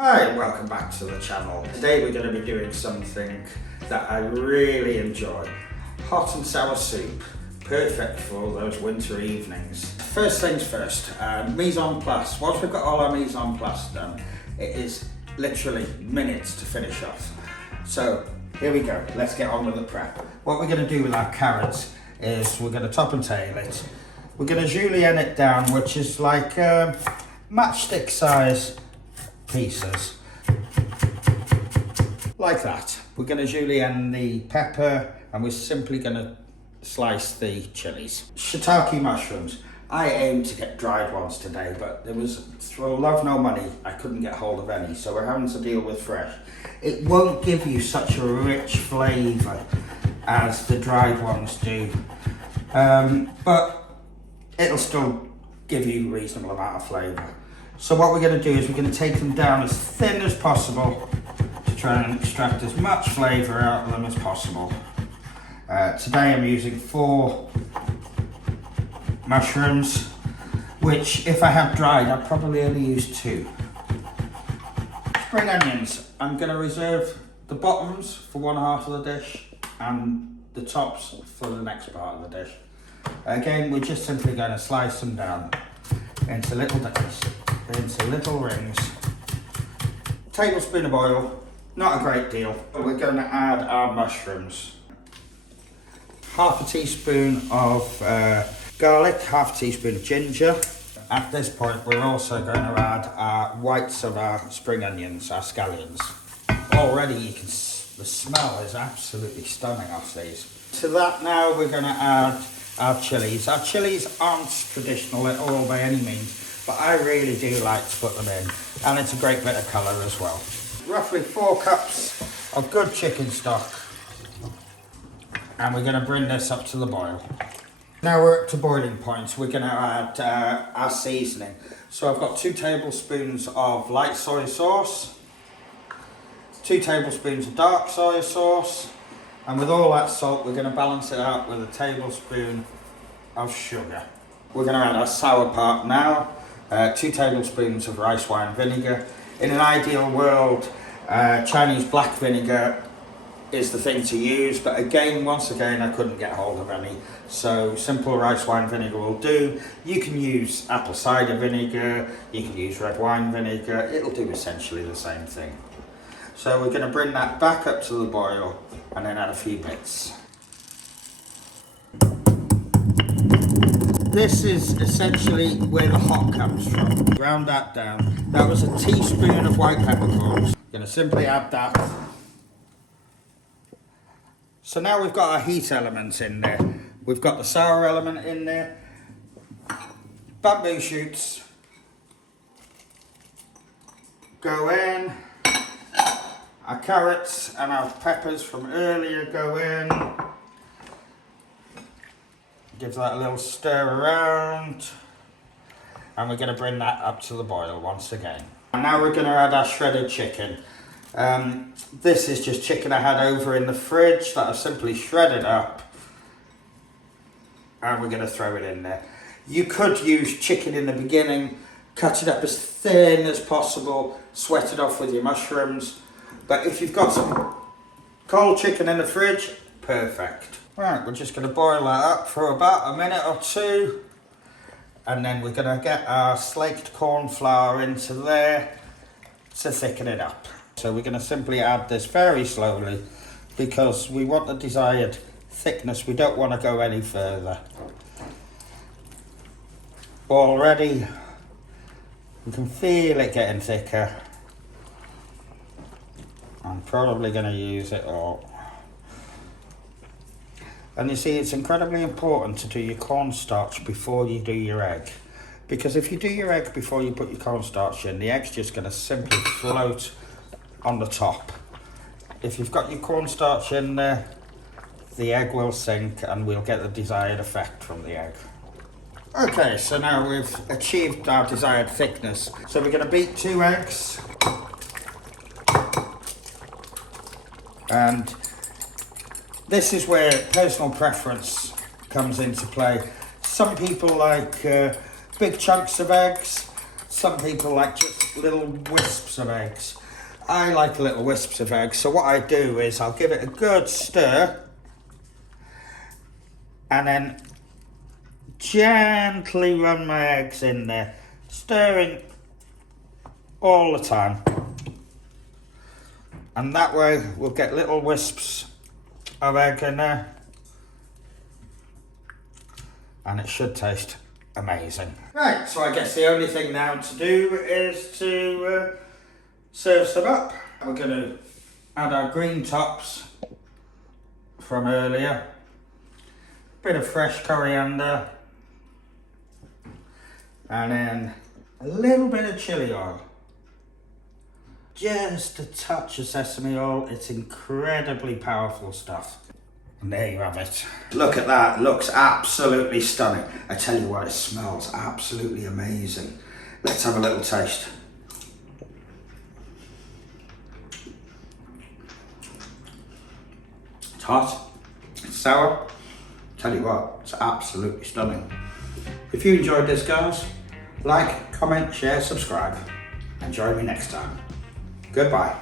Hi, welcome back to the channel. Today we're going to be doing something that I really enjoy. Hot and sour soup, perfect for those winter evenings. First things first, mise en place. Once we've got all our mise en place done, it is literally minutes to finish off. So here we go, let's get on with the prep. What we're going to do with our carrots is we're going to top and tail it. We're going to julienne it down, which is like matchstick size pieces, like that. We're going to julienne the pepper and we're simply going to slice the chilies. Shiitake mushrooms. I aimed to get dried ones today, but there was, for love nor money, I couldn't get hold of any, so we're having to deal with fresh. It won't give you such a rich flavour as the dried ones do, but it'll still give you a reasonable amount of flavour. So what we're going to do is we're going to take them down as thin as possible to try and extract as much flavour out of them as possible. Today I'm using 4 mushrooms, which if I had dried I'd probably only use 2. Spring onions, I'm going to reserve the bottoms for one half of the dish and the tops for the next part of the dish. Again, we're just simply going to slice them down into little dice, into little rings. Tablespoon of oil, not a great deal. We're going to add our mushrooms. Half a teaspoon of garlic, half a teaspoon of ginger. At this point, we're also going to add our whites of our spring onions, our scallions. Already you can, the smell is absolutely stunning off these. To that now we're going to add our chilies. Our chilies aren't traditional at all by any means, but I really do like to put them in, and it's a great bit of colour as well. Roughly 4 cups of good chicken stock, and we're going to bring this up to the boil. Now we're up to boiling point, we're going to add our seasoning. So I've got 2 tablespoons of light soy sauce, 2 tablespoons of dark soy sauce, and with all that salt we're going to balance it out with a tablespoon of sugar. We're going to add our sour part now, 2 tablespoons of rice wine vinegar. In an ideal world, Chinese black vinegar is the thing to use, but again, once again, I couldn't get hold of any, so simple rice wine vinegar will do. You can use apple cider vinegar, you can use red wine vinegar, it'll do essentially the same thing. So we're going to bring that back up to the boil and then add a few bits. This is essentially where the hot comes from. Ground that down. That was a teaspoon of white peppercorns. Going to simply add that. So now we've got our heat elements in there. We've got the sour element in there. Bamboo shoots go in. Our carrots and our peppers from earlier go in. Give that a little stir around. And we're going to bring that up to the boil once again. And now we're going to add our shredded chicken. This is just chicken I had over in the fridge that I've simply shredded up. And we're going to throw it in there. You could use chicken in the beginning, cut it up as thin as possible, sweat it off with your mushrooms. But if you've got some cold chicken in the fridge, perfect. Right, we're just going to boil that up for about a minute or 2. And then we're going to get our slaked corn flour into there to thicken it up. So we're going to simply add this very slowly because we want the desired thickness. We don't want to go any further. Already, you can feel it getting thicker. I'm probably going to use it all. And you see, it's incredibly important to do your cornstarch before you do your egg. Because if you do your egg before you put your cornstarch in, the egg's just going to simply float on the top. If you've got your cornstarch in there, the egg will sink and we'll get the desired effect from the egg. Okay, so now we've achieved our desired thickness. So we're going to beat 2 eggs. And this is where personal preference comes into play. Some people like big chunks of eggs. some people like just little wisps of eggs. I like little wisps of eggs, so what I do is I'll give it a good stir and then gently run my eggs in there, stirring all the time. And that way we'll get little wisps of egg in there. And it should taste amazing. Right, so I guess the only thing now to do is to serve some up. We're going to add our green tops from earlier. Bit of fresh coriander. And then a little bit of chilli oil. Just a touch of sesame oil. It's incredibly powerful stuff. And there you have it. Look at that, looks absolutely stunning. I tell you what, it smells absolutely amazing. Let's have a little taste. It's hot, it's sour. Tell you what, it's absolutely stunning. If you enjoyed this, guys, like, comment, share, subscribe, and join me next time. Goodbye.